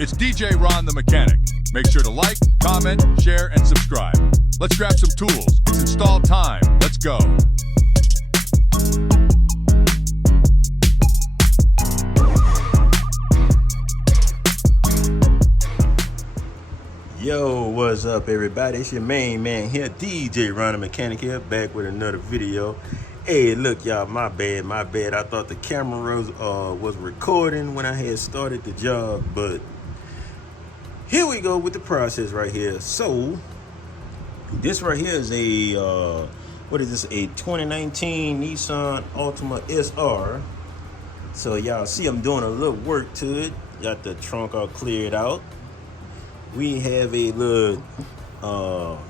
It's DJ Ron the Mechanic. Make sure to like, comment, share, and subscribe. Let's grab some tools. It's install time. Let's go. Yo, what's up everybody? It's your main man here, DJ Ron the Mechanic here, back with another video. Hey, look y'all, my bad. I thought the camera was recording when I had started the job, but here we go with the process right here. So, this right here is a, what is this, a 2019 Nissan Altima SR. So y'all see I'm doing a little work to it. Got the trunk all cleared out. We have a little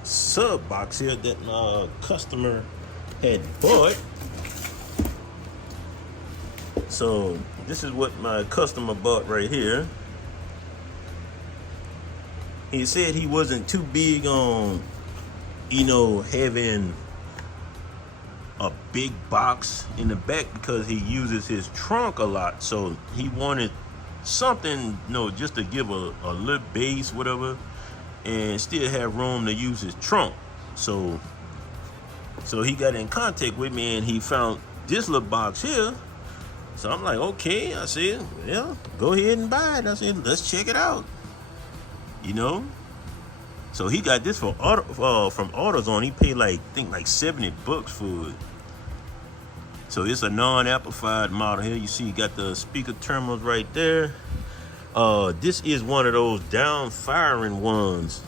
sub box here that my customer had bought. So this is what my customer bought right here. He said he wasn't too big on, you know, having a big box in the back because he uses his trunk a lot. So he wanted something, you know, just to give a little base, whatever, and still have room to use his trunk. So he got in contact with me and he found this little box here. So I'm like, okay. I said, yeah, go ahead and buy it. I said, let's check it out. You know? So he got this from AutoZone. He paid like, I think like $70 for it. So it's a non-amplified model here. You see, you got the speaker terminals right there. This is one of those down-firing ones.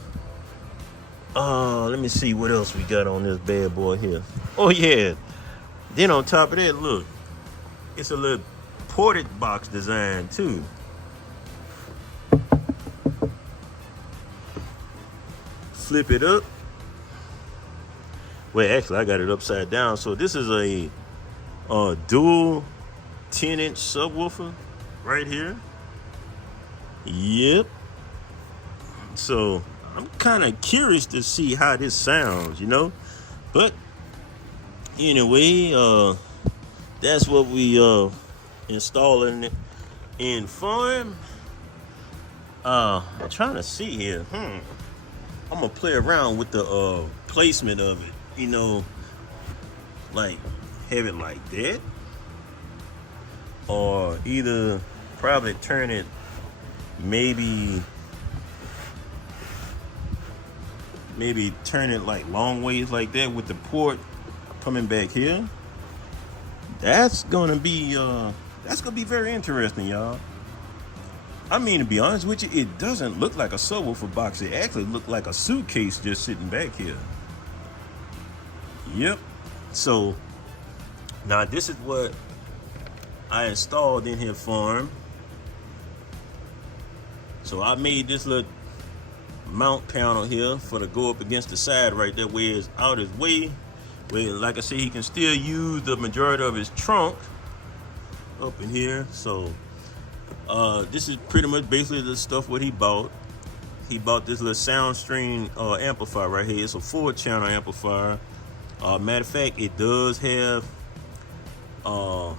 Let me see what else we got on this bad boy here. Oh yeah. Then on top of that, look, it's a little ported box design too. Flip it up. Well, actually, I got it upside down. So this is a dual 10-inch subwoofer right here. Yep. So I'm kind of curious to see how this sounds, you know. But anyway, that's what we installing in farm. I'm trying to see here. I'm gonna play around with the placement of it, you know, like have it like that, or either probably turn it maybe turn it like long ways like that with the port coming back here. That's gonna be very interesting, y'all. I mean, to be honest with you, it doesn't look like a subwoofer box. It actually looked like a suitcase just sitting back here. Yep. So now this is what I installed in here farm. So I made this little mount panel here for to go up against the side right there where it's out his way. Where, like I said, he can still use the majority of his trunk up in here. So this is pretty much basically the stuff what he bought. He bought this little SoundStream amplifier right here. It's a 4-channel amplifier. Matter of fact, it does have a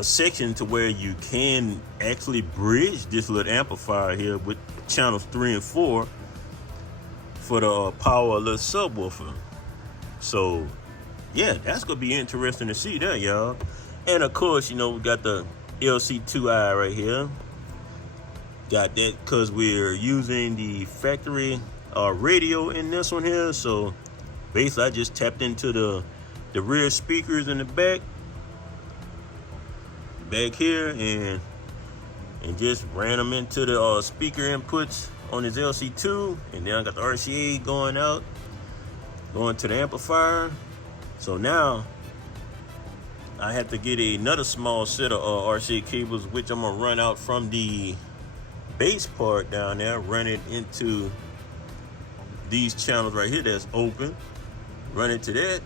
section to where you can actually bridge this little amplifier here with channels 3 and 4 for the power of the subwoofer. So yeah, that's gonna be interesting to see that, y'all. And of course, you know, we got the LC2i right here. Got that because we're using the factory radio in this one here. So basically I just tapped into the rear speakers in the back here and just ran them into the speaker inputs on his LC2, and then I got the RCA going out, going to the amplifier. So now I have to get another small set of RCA cables, which I'm gonna run out from the base part down there, run it into these channels right here that's open, run it to that,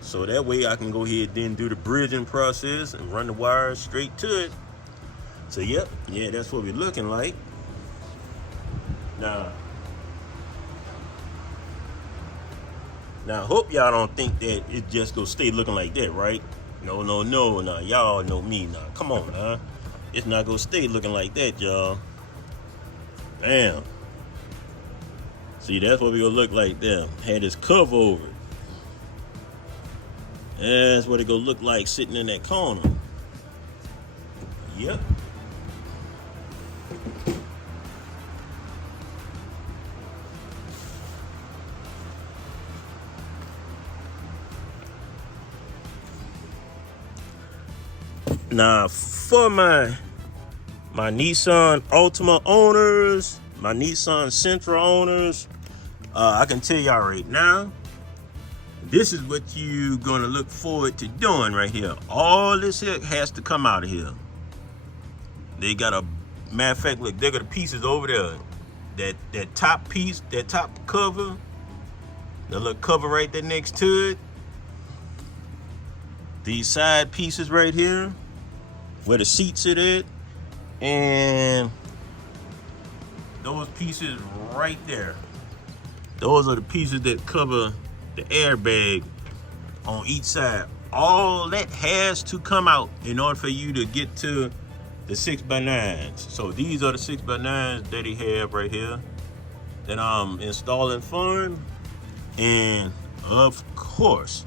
so that way I can go ahead then do the bridging process and run the wires straight to it. So yep, yeah, that's what we're looking like. Now I hope y'all don't think that it just gonna stay looking like that, right? No. Now y'all know me now. Come on, huh? It's not gonna stay looking like that, y'all. Damn. See, that's what we gonna look like there. Had this cover over it. That's what it gonna look like sitting in that corner. Yep. Now, for my Nissan Altima owners, my Nissan Sentra owners, I can tell y'all right now, this is what you gonna look forward to doing right here. All this here has to come out of here. They got a, matter of fact, look, they got the pieces over there. That top piece, that top cover, the little cover right there next to it. These side pieces right here, where the seats sit at, and those pieces right there. Those are the pieces that cover the airbag on each side. All that has to come out in order for you to get to the 6x9s. So these are the 6x9s that he have right here that I'm installing for him. And of course,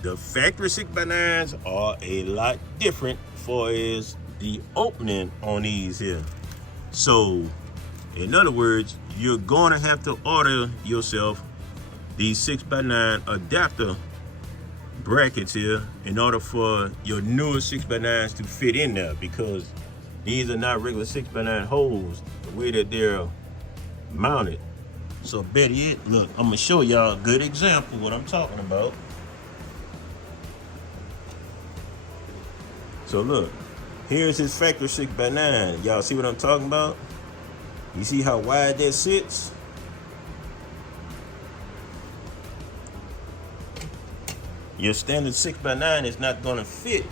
the factory 6x9s are a lot different for is the opening on these here. So in other words, you're going to have to order yourself these 6x9 adapter brackets here in order for your newer 6x9s to fit in there, because these are not regular 6x9 holes the way that they're mounted. So better yet, look, I'm gonna show y'all a good example of what I'm talking about. So look, here's his factory 6x9. Y'all see what I'm talking about? You see how wide that sits? Your standard 6x9 is not gonna fit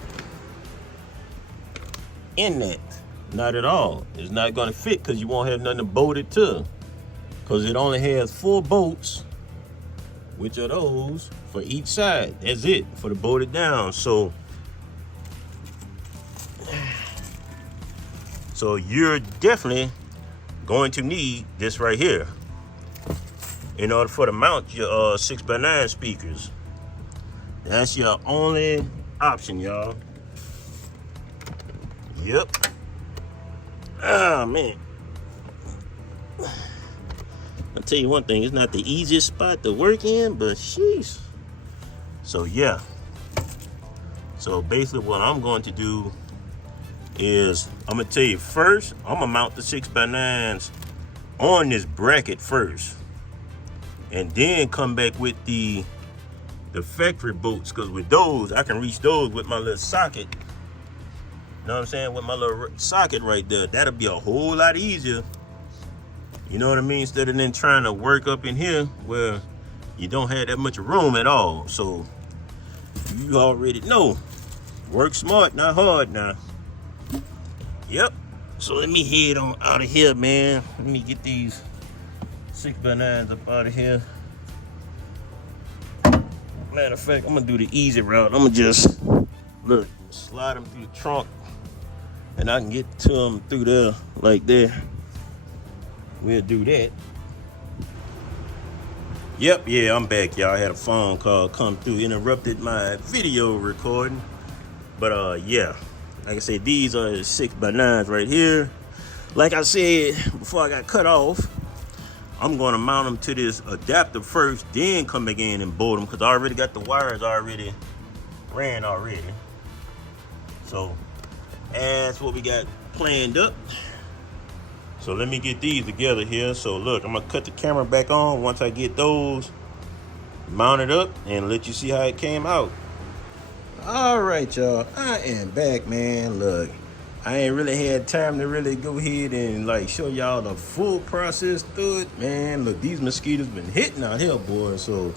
in that. Not at all. It's not gonna fit because you won't have nothing to bolt it to. Because it only has 4 bolts, which are those for each side. That's it for the bolt it down. So you're definitely going to need this right here in order for to mount your 6x9 speakers. That's your only option, y'all. Yep. Ah, man. I'll tell you one thing, it's not the easiest spot to work in, but sheesh. So yeah. So basically what I'm going to do is, I'm gonna tell you first, I'm gonna mount the 6x9s on this bracket first. And then come back with the factory bolts, because with those, I can reach those with my little socket. You know what I'm saying? With my little socket right there. That'll be a whole lot easier. You know what I mean? Instead of then trying to work up in here where you don't have that much room at all. So you already know. Work smart, not hard now. Yep. So let me head on out of here, man. Let me get these 6x9s up out of here. Matter of fact, I'm gonna do the easy route. I'm gonna just, look, slide them through the trunk and I can get to them through there like that. We'll do that. Yep, yeah, I'm back, y'all. I had a phone call come through, interrupted my video recording. But yeah, like I said, these are the 6x9s right here. Like I said before I got cut off, I'm gonna mount them to this adapter first, then come back in and bolt them, because I already got the wires already ran already. So that's what we got planned up. So let me get these together here. So look, I'm gonna cut the camera back on once I get those mounted up and let you see how it came out. All right, y'all, I am back, man. Look, I ain't really had time to really go ahead and like show y'all the full process through it, man. Look, these mosquitoes been hitting out here, boy. So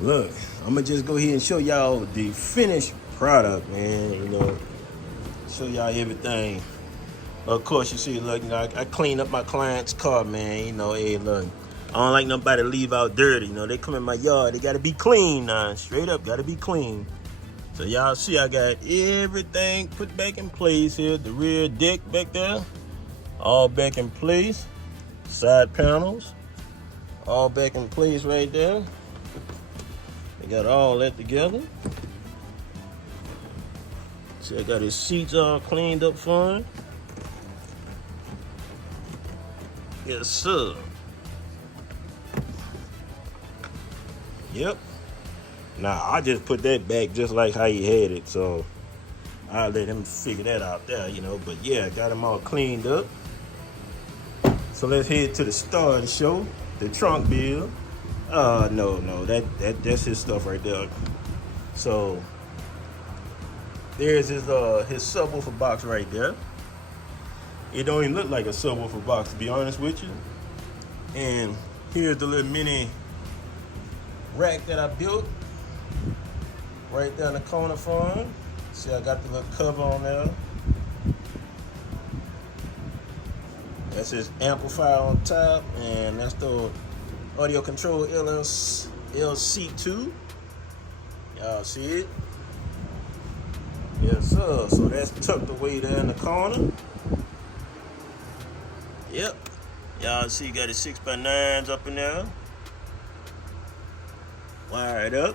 look, I'm gonna just go ahead and show y'all the finished product, man. You know, show y'all everything. Of course, you see, look, you know, I clean up my client's car, man. You know, hey, look, I don't like nobody to leave out dirty. You know, they come in my yard, they gotta be clean now. Straight up, gotta be clean. So y'all see I got everything put back in place here. The rear deck back there. all back in place. Side panels, all back in place right there. They got all that together. See, I got his seats all cleaned up fine. Yes, sir. Yep. Now, I just put that back just like how he had it, so I'll let him figure that out there, you know. But yeah, got him all cleaned up. So let's head to the star of the show, the trunk build. No, that's his stuff right there. So there's his subwoofer box right there. It don't even look like a subwoofer box, to be honest with you. And here's the little mini rack that I built right there in the corner for him. See, I got the little cover on there. That's his amplifier on top, and that's the audio control LC2. Y'all see it? Yes, sir. So that's tucked away there in the corner. Yep. Y'all see, got his 6x9s up in there. Wire it up.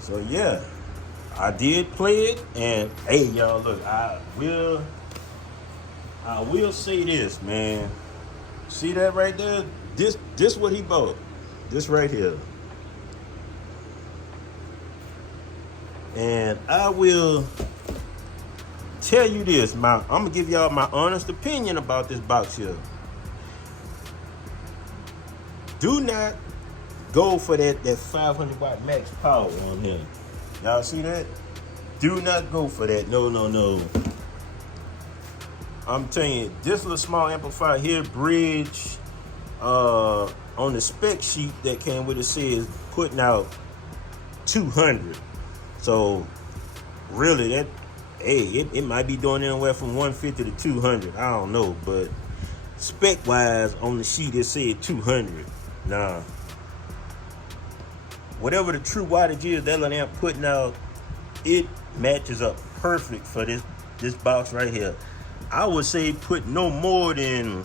So yeah, I did play it, and hey, y'all, look, I will say this, man. See that right there? This what he bought. This right here. And I will tell you this, I'm gonna give y'all my honest opinion about this box here. Do not go for that 500 watt max power on here. Y'all see that? Do not go for that. No. I'm telling you, this little small amplifier here, bridge, on the spec sheet that came with it says putting out 200. So really, that, hey, it might be doing anywhere from 150 to 200. I don't know, but spec wise on the sheet it said 200. Nah. Whatever the true wattage is that little amp putting out, it matches up perfect for this box right here. I would say put no more than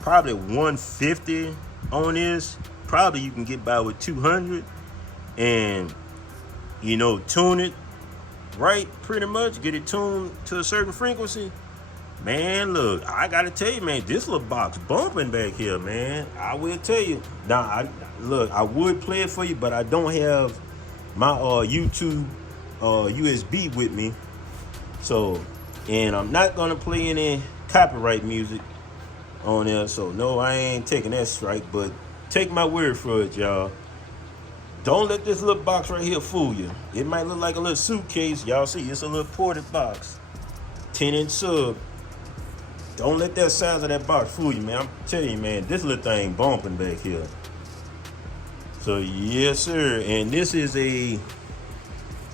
probably 150 on this. Probably you can get by with 200 and, you know, tune it right pretty much. Get it tuned to a certain frequency. Man, look, I gotta tell you, man, this little box bumping back here, man. I will tell you. Now, look, I would play it for you, but I don't have my YouTube USB with me. So, and I'm not gonna play any copyright music on there. So, no, I ain't taking that strike, but take my word for it, y'all. Don't let this little box right here fool you. It might look like a little suitcase. Y'all see, it's a little ported box. 10-inch sub. Don't let that size of that box fool you, man. I'm telling you, man, this little thing bumping back here. So, yes, sir. And this is a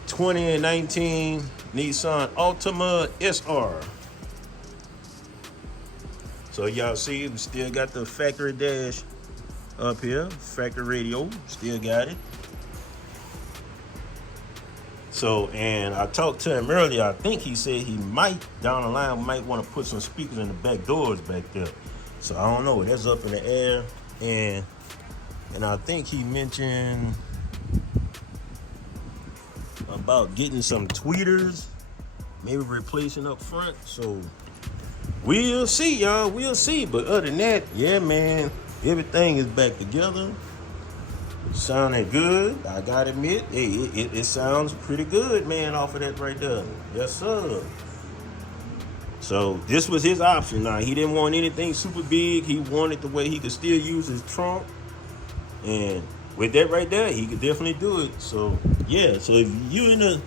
2019 Nissan Altima SR. So, y'all see, we still got the factory dash up here. Factory radio, still got it. So, and I talked to him earlier. I think he said he might, down the line, might want to put some speakers in the back doors back there. So, I don't know. That's up in the air. And I think he mentioned about getting some tweeters, maybe replacing up front. So, we'll see, y'all. We'll see. But other than that, yeah, man, everything is back together. Sounding good, I gotta admit. Hey, it sounds pretty good, man, off of that right there. Yes, sir. So this was his option. Now, he didn't want anything super big. He wanted the way he could still use his trunk. And with that right there, he could definitely do it. So, yeah. So if you're in a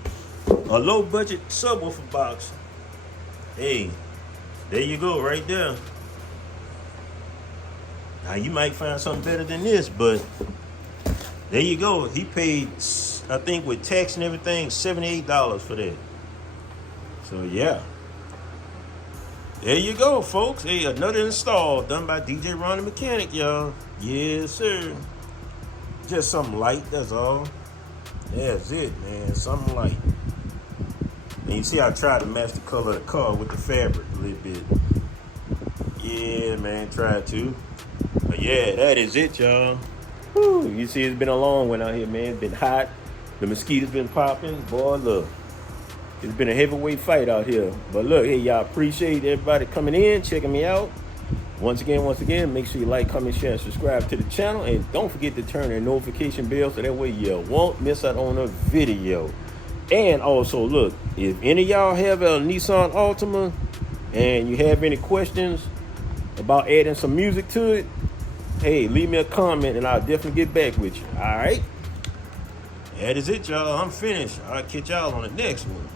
low-budget subwoofer box, hey, there you go right there. Now, you might find something better than this, but there you go. He paid, I think, with tax and everything, $78 for that. So, yeah. There you go, folks. Hey, another install done by DJ Ron the Mechanic, y'all. Yes, sir. Just something light, that's all. That's it, man. Something light. And you see I tried to match the color of the car with the fabric a little bit. Yeah, man, tried to. But yeah, that is it, y'all. Whew, you see, it's been a long one out here, man. It's been hot. The mosquitoes been popping. Boy, look. It's been a heavyweight fight out here. But look, hey, y'all, appreciate everybody coming in, checking me out. Once again, make sure you like, comment, share, and subscribe to the channel. And don't forget to turn the notification bell so that way you won't miss out on a video. And also, look, if any of y'all have a Nissan Altima and you have any questions about adding some music to it, hey, leave me a comment and I'll definitely get back with you. All right? That is it, y'all. I'm finished. I'll catch y'all on the next one.